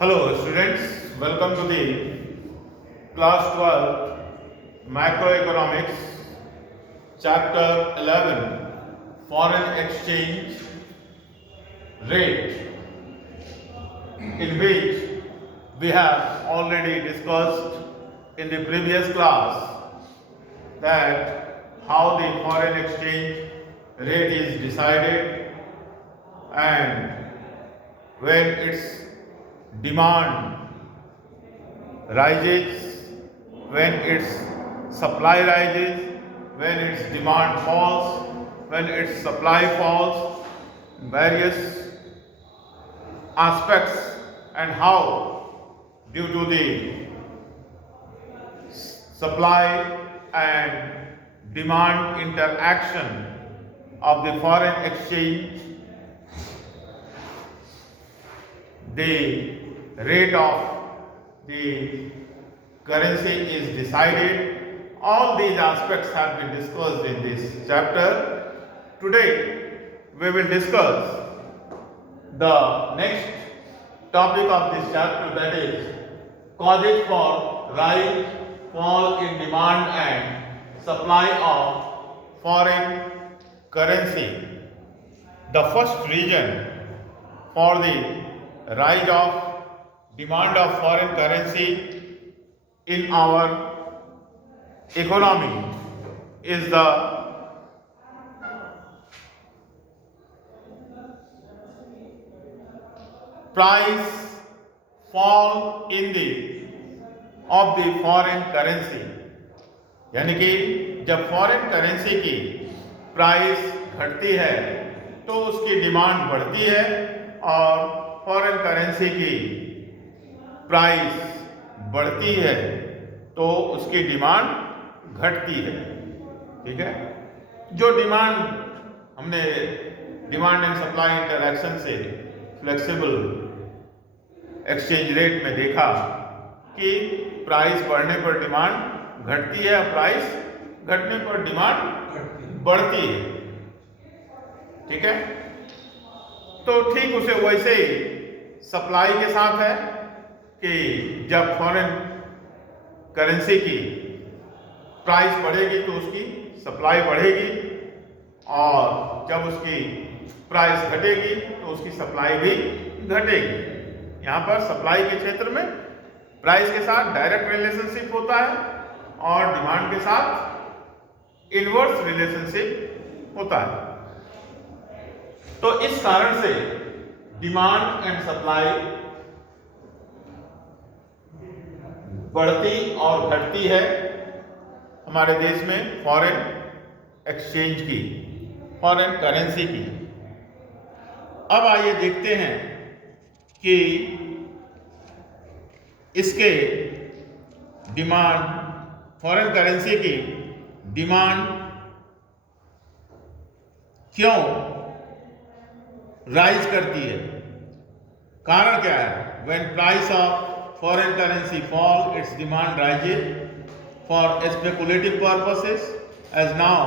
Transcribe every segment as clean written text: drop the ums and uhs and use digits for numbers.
Hello students, welcome to the class 12 macroeconomics chapter 11 foreign exchange rate, in which we have already discussed in the previous class that how the foreign exchange rate is decided and when its demand rises, when its supply rises, when its demand falls, when its supply falls, various aspects, and how due to the supply and demand interaction of the foreign exchange, the rate of the currency is decided. All these aspects have been discussed in this chapter. Today we will discuss the next topic of this chapter, that is causes for rise, fall in demand and supply of foreign currency. The first reason for the rise of demand of foreign currency in our economy is the price fall in the of the foreign currency, यानी कि जब foreign currency की price घटती है तो उसकी demand बढ़ती है और फॉरेन करेंसी की प्राइस बढ़ती है तो उसकी डिमांड घटती है। ठीक है, जो डिमांड हमने डिमांड एंड सप्लाई इंटरैक्शन से फ्लेक्सिबल एक्सचेंज रेट में देखा कि प्राइस बढ़ने पर डिमांड घटती है, प्राइस घटने पर डिमांड बढ़ती है। ठीक है, तो ठीक उसे वैसे ही सप्लाई के साथ है कि जब फॉरेन करेंसी की प्राइस बढ़ेगी तो उसकी सप्लाई बढ़ेगी और जब उसकी प्राइस घटेगी तो उसकी सप्लाई भी घटेगी। यहाँ पर सप्लाई के क्षेत्र में प्राइस के साथ डायरेक्ट रिलेशनशिप होता है और डिमांड के साथ इनवर्स रिलेशनशिप होता है। तो इस कारण से डिमांड एंड सप्लाई बढ़ती और घटती है हमारे देश में फॉरेन एक्सचेंज की, फॉरेन करेंसी की। अब आइए देखते हैं कि इसके डिमांड, फॉरेन करेंसी की डिमांड क्यों राइज करती है, कारण क्या है। When price of foreign currency fall, its demand rises for speculative purposes, as now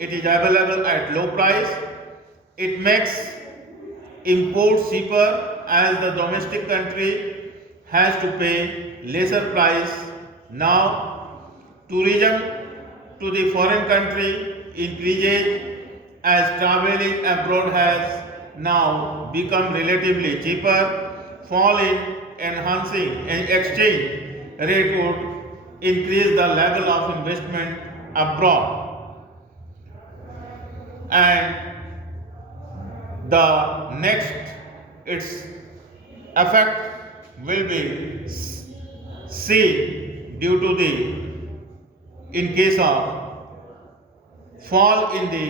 it is available at low price. It makes imports cheaper as the domestic country has to pay lesser price. Now tourism to the foreign country increases as traveling abroad has now become relatively cheaper. Fall in enhancing an exchange rate would increase the level of investment abroad, and the next its effect will be seen due to the, in case of fall in the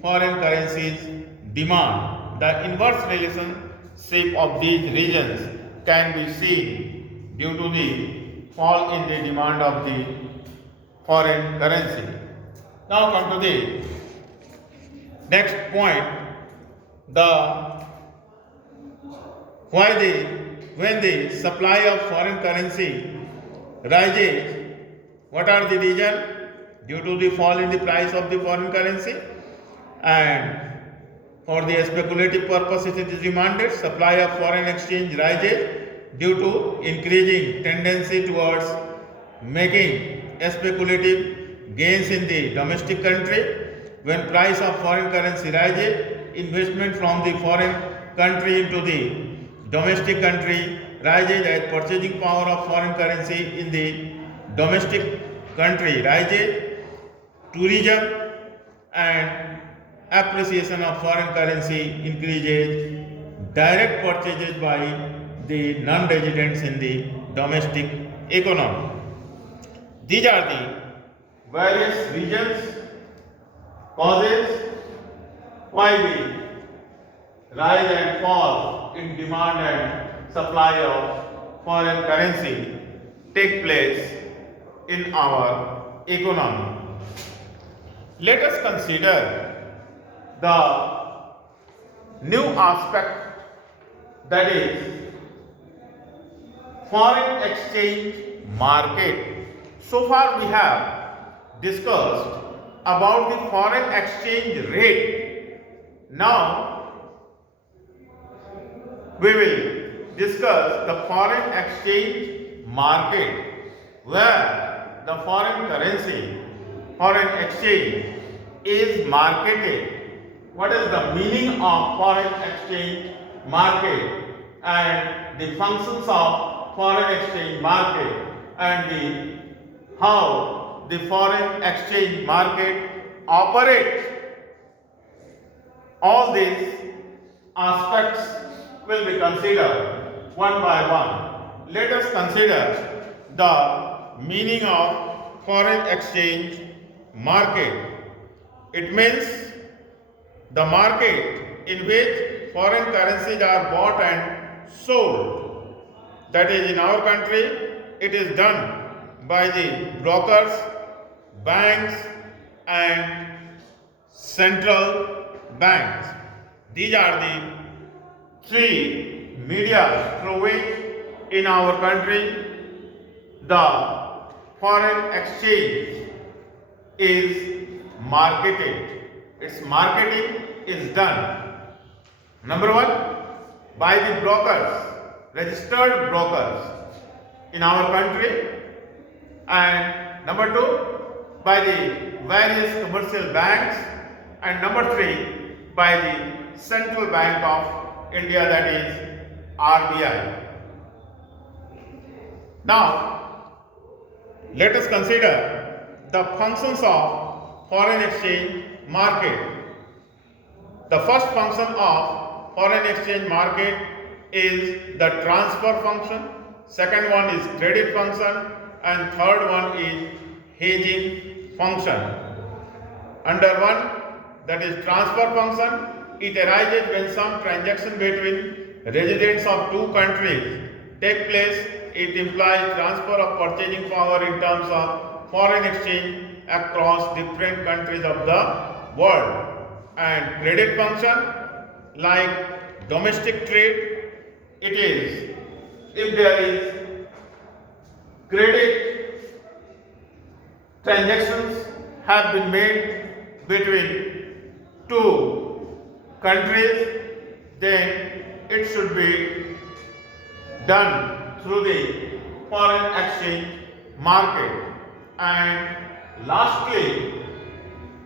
foreign currencies demand, the inverse relationship of these regions can be seen due to the fall in the demand of the foreign currency. Now come to the next point, the when the supply of foreign currency rises, what are the reasons? Due to the fall in the price of the foreign currency, and for the speculative purposes it is demanded, supply of foreign exchange rises due to increasing tendency towards making speculative gains in the domestic country. When price of foreign currency rises, investment from the foreign country into the domestic country rises as purchasing power of foreign currency in the domestic country rises. Tourism and appreciation of foreign currency increases. Direct purchases by the non-residents in the domestic economy. These are the various reasons, causes why the rise and fall in demand and supply of foreign currency take place in our economy. Let us consider the new aspect, that is foreign exchange market. So far we have discussed about the foreign exchange rate. Now we will discuss the foreign exchange market, where the foreign currency, foreign exchange is marketed. What is the meaning of foreign exchange market and the functions of foreign exchange market and how the foreign exchange market operates? All these aspects will be considered one by one. Let us consider the meaning of foreign exchange market. It means the market in which foreign currencies are bought and sold. That is, in our country, it is done by the brokers, banks, and central banks. These are the three media through which in our country the foreign exchange is marketed. Its marketing is done. Number one, by the brokers, registered brokers in our country, and number two, by the various commercial banks, and number three, by the Central Bank of India, that is RBI. Now, let us consider the functions of foreign exchange market. The first function of foreign exchange market is the transfer function, second one is credit function, and third one is hedging function. Under one, that is transfer function, it arises when some transaction between residents of two countries take place. It implies transfer of purchasing power in terms of foreign exchange across different countries of the world. And credit function, like domestic trade, it is if there is credit transactions have been made between two countries, then it should be done through the foreign exchange market. And lastly,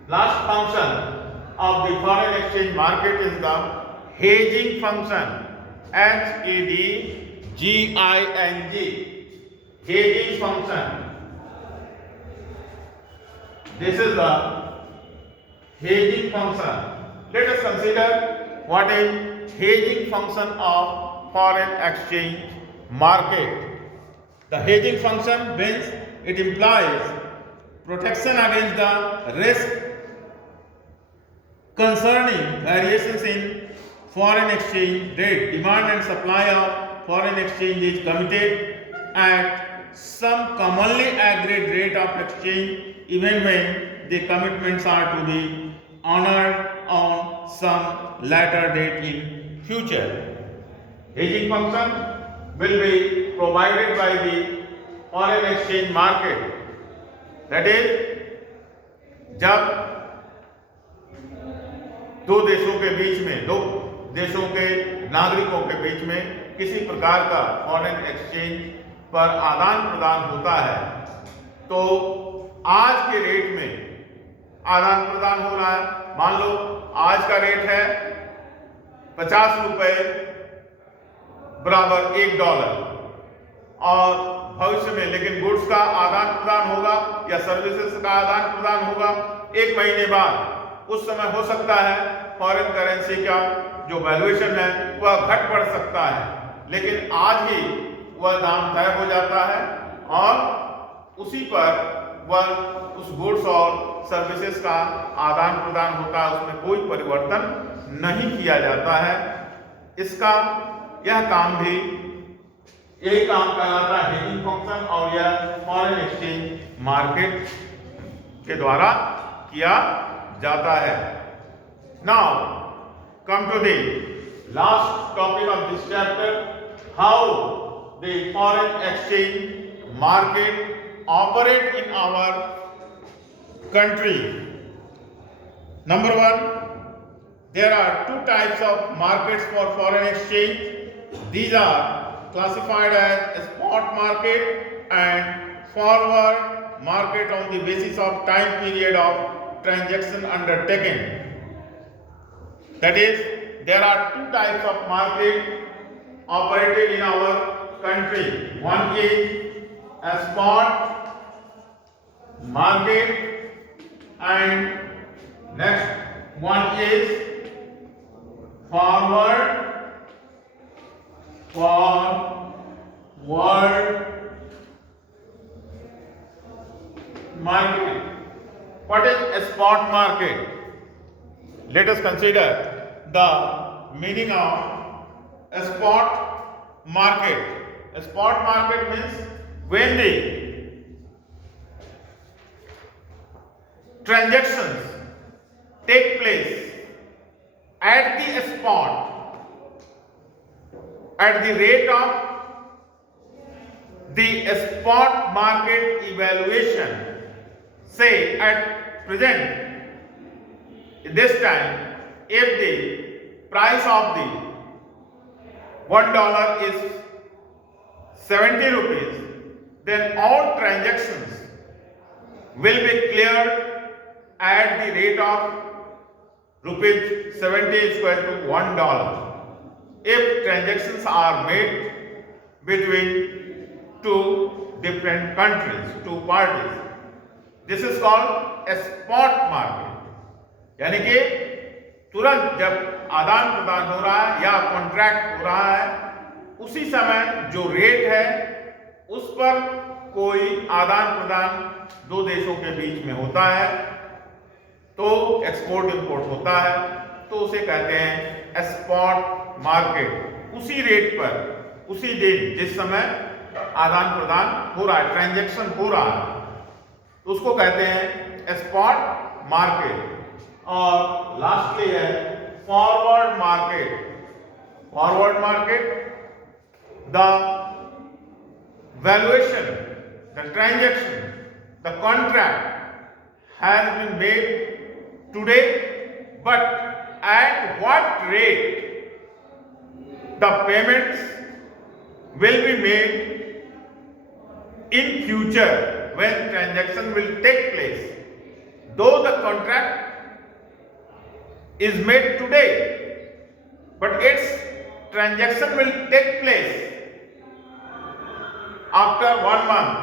last function of the foreign exchange market is the hedging function, hedging, hedging function. This is the hedging function. Let us consider what is hedging function of foreign exchange market. The hedging function means it implies protection against the risk concerning variations in foreign exchange rate. Demand and supply of foreign exchange is committed at some commonly agreed rate of exchange, even when the commitments are to be honored on some later date in future. Hedging function will be provided by the foreign exchange market. That is, जब दो देशों के बीच में, दो देशों के नागरिकों के बीच में किसी प्रकार का फॉरेन एक्सचेंज पर आदान प्रदान होता है तो आज के रेट में आदान प्रदान हो रहा है। मान लो आज का रेट है 50 रुपए बराबर $1 और भविष्य में लेकिन गुड्स का आदान प्रदान होगा या सर्विसेज का आदान प्रदान होगा 1 महीने बाद। उस समय हो सकता है फॉरेन करेंसी का जो वैल्यूएशन है वह घट बढ़ सकता है, लेकिन आज ही वह दाम तय हो जाता है और उसी पर वह उस गुड्स और सर्विसेज का आदान प्रदान होता है, उसमें कोई परिवर्तन नहीं किया जाता है। इसका यह काम भी यही काम कहलाता है हेजिंग फंक्शन और यह फॉरेन एक्सचेंज मार्केट के द्वारा किया जाता है। Now come to the last topic of this chapter, how the foreign exchange market operate in our country. Number one, there are two types of markets for foreign exchange. These are classified as spot market and forward market on the basis of time period of transaction undertaken. That is, there are two types of market operated in our country. One is a spot market and next one is forward market. What is a spot market? Let us consider the meaning of a spot market. A spot market means when the transactions take place at the spot at the rate of the spot market evaluation. Say at present, this time, if the price of the $1 is 70 rupees, then all transactions will be cleared at the rate of rupees 70 is equal to $1. If transactions are made between two different countries, two parties, this is called a spot market. यानी कि तुरंत जब आदान प्रदान हो रहा है या कॉन्ट्रैक्ट हो रहा है उसी समय जो रेट है उस पर कोई आदान प्रदान दो देशों के बीच में होता है तो एक्सपोर्ट इंपोर्ट होता है तो उसे कहते हैं स्पॉट मार्केट। उसी रेट पर उसी दिन जिस समय आदान प्रदान हो रहा है, ट्रांजैक्शन हो रहा है, तो उसको कहते हैं स्पॉट मार्केट। और लास्टली है forward market. Forward market, the valuation, the transaction, the contract has been made today, but at what rate the payments will be made in future when transaction will take place. Though the contract is made today, but its transaction will take place after 1 month,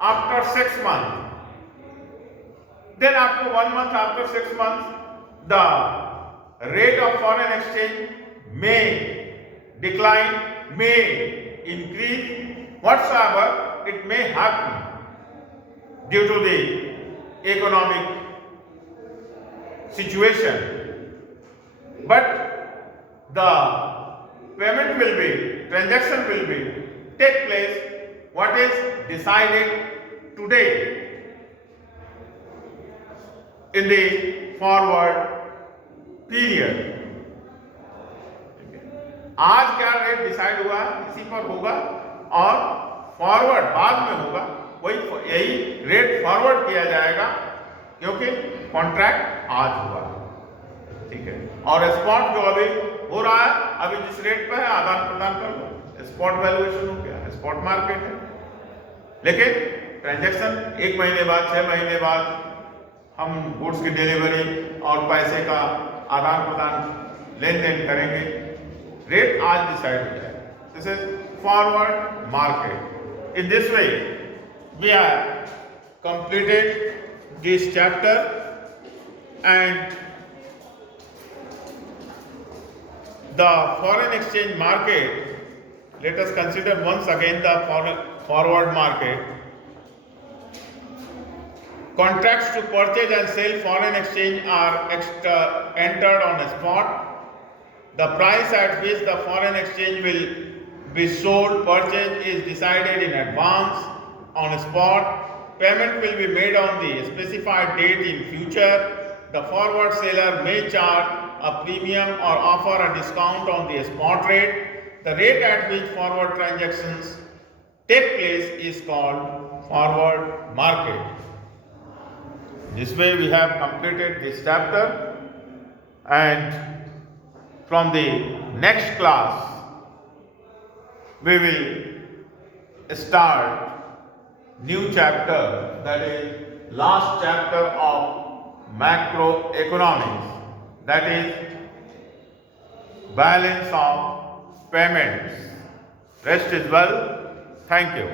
after 6 months. Then after 1 month, after 6 months, the rate of foreign exchange may decline, may increase, whatsoever it may happen due to the economic situation. But the payment will be, transaction will be take place what is decided today in the forward period. आज क्या rate decide हुआ इसी पर होगा और forward बाद में होगा, वही यही रेट फॉरवर्ड किया जाएगा क्योंकि कॉन्ट्रैक्ट आज हुआ, ठीक है। और स्पॉट जो अभी हो रहा है, अभी जिस रेट पे है आदान प्रदान कर लो। स्पॉट वैल्यूएशन हो गया, स्पॉट मार्केट है। लेकिन ट्रांजैक्शन 1 महीने बाद, 6 महीने बाद हम गुड्स की डिलीवरी और पैसे का आदान प्रदान लेन देन करेंगे, रेट आज डिसाइड हो जाए। This is forward market. In this way we are completed this chapter, and the foreign exchange market, let us consider once again the forward market. Contracts to purchase and sell foreign exchange are entered on a spot. The price at which the foreign exchange will be sold, purchased is decided in advance on a spot. Payment will be made on the specified date in future. The forward seller may charge a premium or offer a discount on the spot rate. The rate at which forward transactions take place is called forward market. This way we have completed this chapter, and from the next class we will start new chapter, that is last chapter of macroeconomics, that is balance of payments. Rest is well. Thank you.